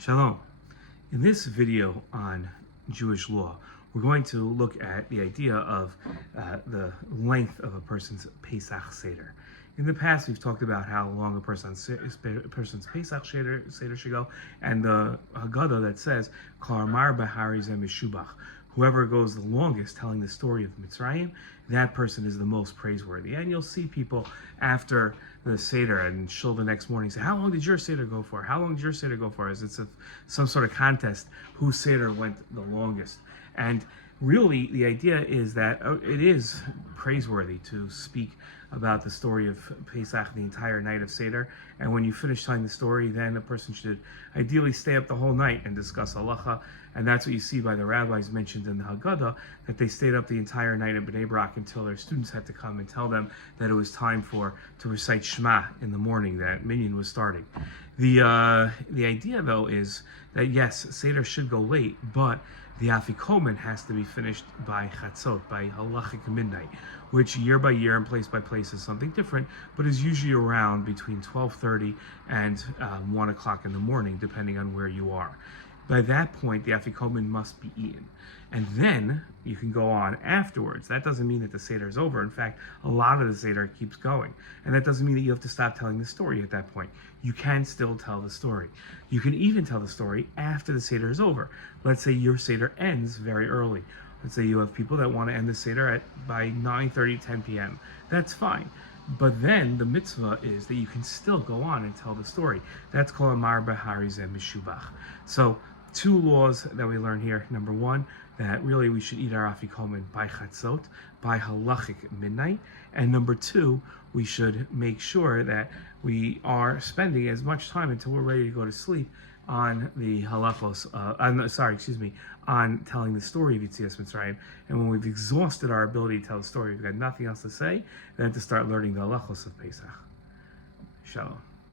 Shalom. In this video on Jewish law, we're going to look at the idea of the length of a person's Pesach Seder. In the past, we've talked about how long a person's Pesach Seder should go, and the Haggadah that says, Kol Amar Bahari Zeh Meshubach. Whoever goes the longest telling the story of Mitzrayim, that person is the most praiseworthy. And you'll see people after the Seder and Shul the next morning say, how long did your Seder go for? How long did your Seder go for? As it's some sort of contest, whose Seder went the longest. And really, the idea is that it is praiseworthy to speak about the story of Pesach the entire night of Seder. And when you finish telling the story, then a person should ideally stay up the whole night and discuss halacha. And that's what you see by the rabbis mentioned in the Haggadah, that they stayed up the entire night in Bnei Brak until their students had to come and tell them that it was time to recite Shema in the morning, that minyan was starting. The idea, though, is that yes, Seder should go late, but the Afikomon has to be finished by Chatzot, by halachic midnight, which year by year and place by place is something different, but is usually around between 12:30 and 1 o'clock in the morning, depending on where you are. By that point, the Afikomon must be eaten. And then you can go on afterwards. That doesn't mean that the Seder is over. In fact, a lot of the Seder keeps going. And that doesn't mean that you have to stop telling the story at that point. You can still tell the story. You can even tell the story after the Seder is over. Let's say your Seder ends very early. Let's say you have people that want to end the Seder by 9:30, 10 p.m. That's fine. But then the mitzvah is that you can still go on and tell the story. That's called Amar Bahari Zeh Meshubach. So, two laws that we learn here. Number one, that really we should eat our Afikomon by Chatzot, by halachic midnight. And number two, we should make sure that we are spending as much time until we're ready to go to sleep on the halachos, on telling the story of Yetzias Mitzrayim. And when we've exhausted our ability to tell the story, we've got nothing else to say, then to start learning the halachos of Pesach. Shalom.